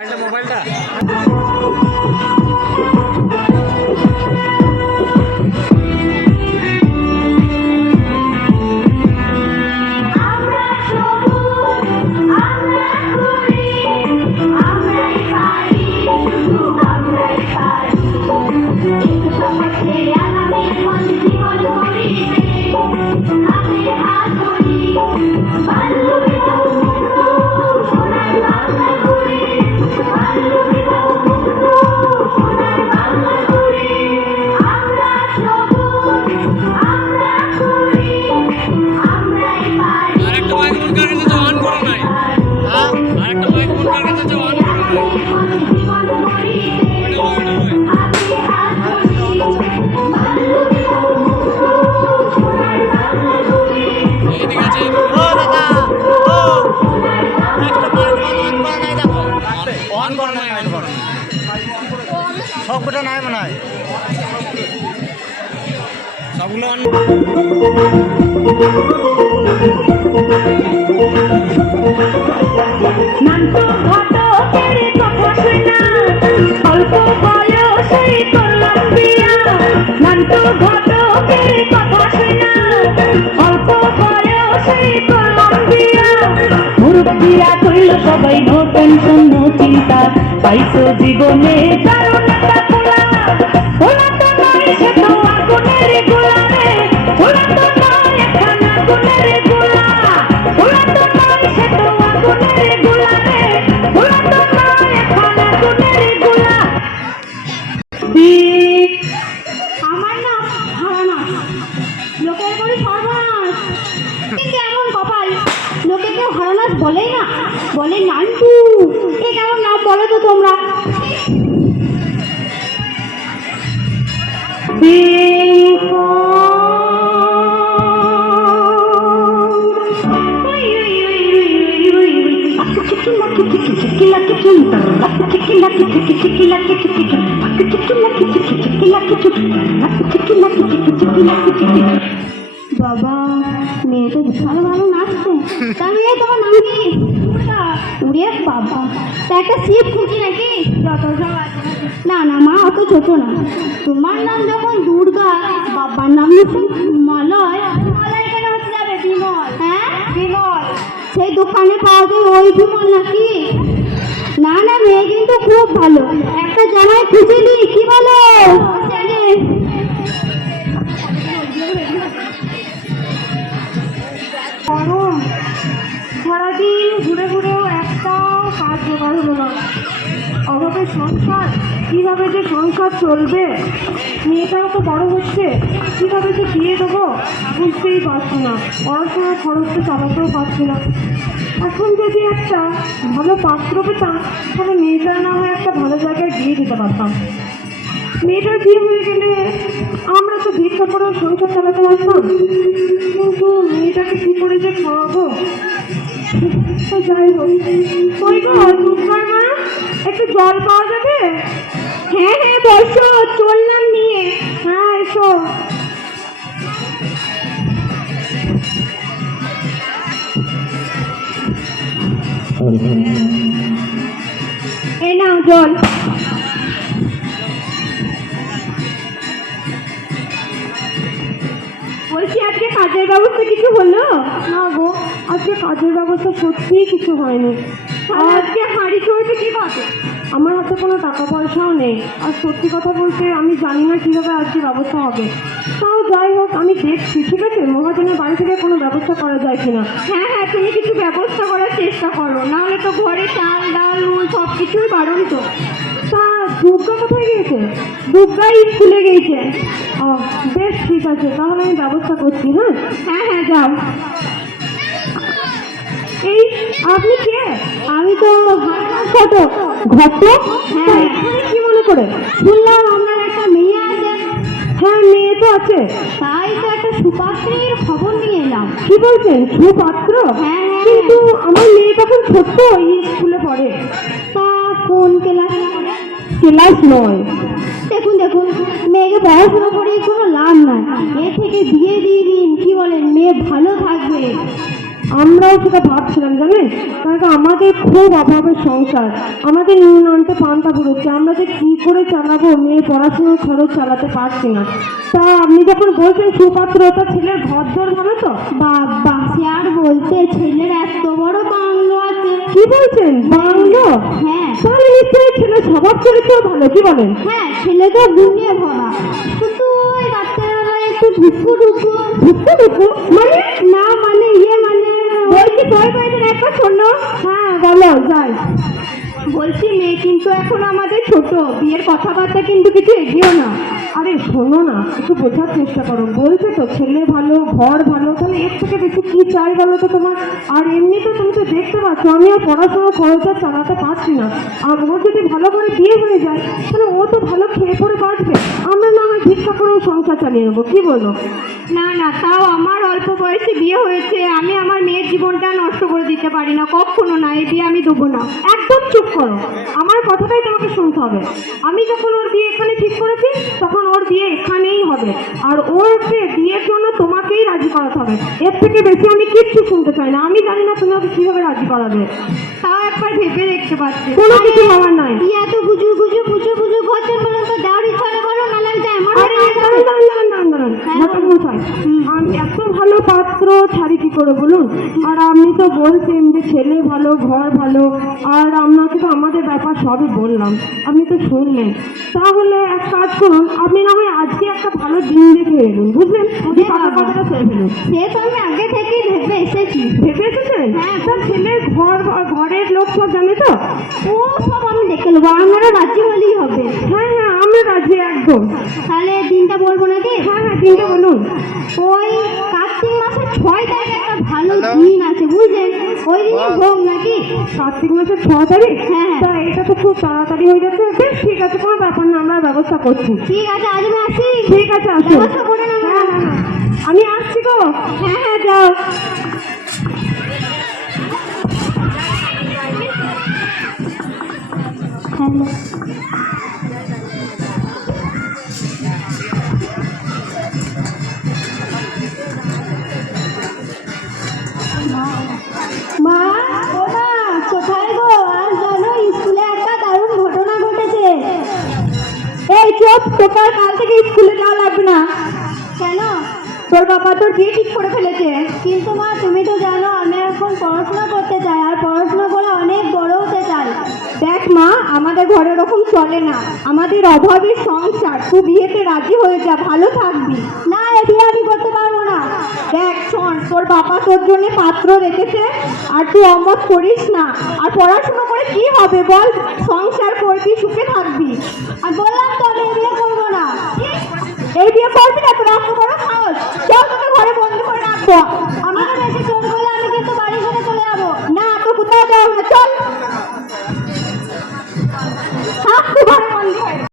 মোবাইলটা সবটা নাই মনে হয় সবগুলো অল্প বয়সে করলাম বিয়া নান্ত ঘটকের কথা শুনা অল্প বয়সে করলাম বিয়া মুরব্বিয়া কইল সবাই নো টেনশন নো চিন্তা পাইছো জীবনে কারণ একটা খোলা খোলা তো নয় সে তো আগুনের গোলা রে খোলা তো নয় এখন আগুনের গোলা খোলা তো নয় সে তো আগুনের গোলা রে খোলা তো নয় এখন আগুনের গোলা। আমার নাম হারানা লোকের করে সর্বনাশ কেমন কপাল লোকে কেউ হারানাস বলেই না বলে নান্টু এ কেমন নাম বলো তো তোমরা বাবা মেয়ে তো ভালো ভালো নাচছে তা মেয়ে তোমার নাম কি উড়ে বাবা তা একটা সিট খুঁজি নাকি যত না না মা অত ছোট না তোমার নাম যখন দুর্গা বাবার নাম মলয় মলয় কেন হতে যাবে বিমল হ্যাঁ বিমল সেই দোকানে পাওয়া যায় ওই বিমল নাকি না না মেয়ে কিন্তু খুব ভালো একটা জামাই খুঁজে দিই কি বলো সারাদিন ঘুরে ঘুরেও একটা কাজ জোগাড় হলো না অভাবের সংসার কীভাবে যে সংসার চলবে মেয়েটাও তো বড় হচ্ছে কীভাবে যে দিয়ে দেবো বুঝতেই পারছি না পড়াশোনার খরচটা চালাতেও পারছি না এখন যদি একটা ভালো পাত্র পেতাম তাহলে মেয়েটার না হয় একটা ভালো জায়গায় দিয়ে দিতে পারতাম মেয়েটার বিয়ে হয়ে গেলে আমরা তো ভিক্ষা করেও সংসার চালাতে পারতাম কিন্তু মেয়েটাকে কী করে যে খাওয়াবো যাই হোক ওই গো দুর্গার মা একটু জল পাওয়া যাবে হ্যাঁ হ্যাঁ বসো চললাম নিয়ে হ্যাঁ এসো এই নাও জল বলছি আজকে কাজের ব্যবস্থা কিছু হলো না গো আজকে কাজের ব্যবস্থা সত্যিই কিছু হয়নি আজকে হাঁড়ি চলছে কি পাবে আমার হাতে কোনো টাকা পয়সাও নেই আর সত্যি কথা বলতে আমি জানি না কীভাবে আজকে ব্যবস্থা হবে তাও যাই হোক আমি দেখছি ঠিক আছে মহাজনের বাড়ি থেকে কোনো ব্যবস্থা করা যায় কিনা হ্যাঁ হ্যাঁ তুমি কিছু ব্যবস্থা করার চেষ্টা করো নাহলে তো ঘরে চাল ডাল নুন সব কিছুই বারণ তো তা দুর্গা কোথায় গিয়েছে দুর্গা স্কুলে গিয়েছে ও বেশ ঠিক আছে তাহলে আমি ব্যবস্থা করছি হ্যাঁ হ্যাঁ হ্যাঁ যাও এই আপনি কে আমি তো ছোট ঘট হ্যাঁ কি মনে করে শুনলাম আপনার একটা মেয়ে আছে হ্যাঁ মেয়ে তো আছে তাই তো একটা সুপাত্রের খবর নিয়ে এলাম কি বলছেন সুপাত্র হ্যাঁ কিন্তু আমার মেয়ে তখন ছোট্ট স্কুলে পড়ে তা কোন ক্লাস নয় দেখুন দেখুন মেয়েকে পড়াশোনা করে কোনো লাভ নাই এ থেকে বিয়ে দিয়ে দিন কি বলেন মেয়ে ভালো থাকবে আমরাও সেটা ভাবছিলাম জানেন, কারণ আমাদের খুব অভাবের সংসার, আমাদের নুন আনতে পান্তা পুরোচ্ছে, আমরা যে কী করে চালাবো, মেয়ে পড়াশোনার খরচ চালাতে পারছি না। তা আপনি যখন বলছেন সুপাত্রতা ছেলের ঘর দর ভালো তো? বাবা সে আর বলতে, ছেলের এত বড় বাংলো আছে। কি বলছেন, বাংলো? হ্যাঁ তাহলে নিশ্চয়ই ছেলে স্বভাব চরিত্র ভালো, কি বলেন? হ্যাঁ, ছেলে তো গুণে ভরা, শুধু ওই রাত্রেবেলায় একটু ঢুকু ঢুকু ঢুকু ঢুকু মানে? না মানে মানে বলছি তোর বাড়িতে একটা শোনো। হ্যাঁ বলো, যাই। বলছি মেয়ে কিন্তু এখন আমাদের ছোট, বিয়ের কথাবার্তা কিন্তু কিছু এগিয়েও না। আরে শোনো না, একটু বোঝার চেষ্টা করো, বলছে তো ছেলে ভালো ঘর ভালো, তাহলে এর থেকে বেশি কি চাই বলো তো তোমার? আর এমনি তো তুমি তো দেখতে পাচ্ছ আমি আর পড়াশোনা খরচা চালাতে পারছি না। আর ওর যদি ভালো করে বিয়ে হয়ে যায় তাহলে ও তো ভালো খেয়ে পরে বাঁচবে, আমরা না হয় ভিক্ষা করেও সংসার চালিয়ে নেবো, কি বলো? না না, তাও আমার অল্প বয়সে বিয়ে হয়েছে, আমি আমার মেয়ের জীবনটা নষ্ট করে দিতে পারি না, কখনো না, এই বিয়ে আমি দেবো না। একদম চুপ করো, আমার কথাটাই তোমাকে শুনতে হবে। আমি যখন ওর বিয়ে এখানে ঠিক করেছি তখন ওর বিয়ে এখানেই হবে, আর ওর বিয়ের জন্য তোমাকেই রাজি করাতে হবে, এর থেকে বেশি আমি কিচ্ছু শুনতে চাই না। আমি জানি না তুমি ওকে কিভাবে রাজি করাবে, তাও একবার ভেবে দেখতে পাচ্ছি। কোনো কিছু হওয়ার নয়। এত বুঝু বুঝু বুঝু বুঝু করছেন বলুন তো, দেওয়ার ইচ্ছা হলে বলো, নাহলে আমি যাই। আমার আরে দাঁড়ান, ঘটকমশাই, আমি এত ভালো পাত্র ছাড়ি কি করে বলুন? আর আপনি তো বলছেন যে ছেলে ভালো ঘর ভালো, আর আপনাকে তো আমাদের ব্যাপার সবই বললাম, আপনি তো শুনলেন। তাহলে এক কাজ করুন, আপনি না হয় আজকে একটা ভালো দিন দেখে এলুন, বুঝলেন? কথাটা ছেড়ে ফেলুন। সে তো আমি আগে থেকেই ভেবে এসেছি। ভেবে এসেছেন? হ্যাঁ। তার ছেলের ঘরের লোক সব জানে তো? ও সব আমি দেখে নেবো, আপনারা রাজি হলেই হবে। হ্যাঁ হ্যাঁ, আমরা রাজি একদম। তাহলে দিনটা বলবো নাকি? হ্যাঁ হ্যাঁ, দিনটা বলুন। ওই কার্তিক মাসের 6 তারিখ একটা ভালো দিন আছে, বুঝলেন? ওই দিনে হোক নাকি? কার্তিক মাসের 6 তারিখ? হ্যাঁ, হ্যাঁ। তা এটা তো খুব তাড়াতাড়ি হয়ে যাচ্ছে। বেশ ঠিক আছে, কোনো ব্যাপার না, আমরা ব্যবস্থা করছি। ঠিক আছে, আজ আমি আসি। ঠিক আছে, আসুন। ব্যবস্থা করে নেবো। হ্যাঁ হ্যাঁ হ্যাঁ, আমি আসছি গো। হ্যাঁ হ্যাঁ, যাও। হ্যালো। মা, ও মা, কোথায় গো? আর জানো স্কুলে একটা দারুণ ঘটনা ঘটেছে। এই চুপ, তোর কাল থেকে স্কুলে যাওয়া লাগবে না। কেন? তোর বাবা তোর বিয়ে ঠিক করে ফেলেছে। কিন্তু মা, তুমি তো জানো আমি এখন পড়াশোনা করতে চাই, আর পড়াশোনা করে অনেক বড় হতে চাই। দেখ মা, আমাদের ঘরে ওরকম চলে না, আমাদের অভাবের সংসার, তুই বিয়েতে রাজি হয়ে যা, ভালো থাকবি। না, এ বিয়ে আমি করতে পারবো না। দেখ শোন, তোর বাবা তোর জন্য পাত্র রেখেছে, আর তুই অমত করিস না। আর পড়াশোনা করে কি হবে বল, সংসার করবি, সুখে থাকবি। আর বললাম তো আমি এ বিয়ে করবো না। এই বিয়ে করবি না? তোর এত বড় সাহস, চল তোকে ঘরে বন্দি করে রাখবো। আমাকে বেশি জোর করলে আমি কিন্তু বাড়ি ছেড়ে চলে যাবো। না, তোর কোথাও যাওয়া হবে, চল। থাক, তুই ঘরে বন্দি হয়ে।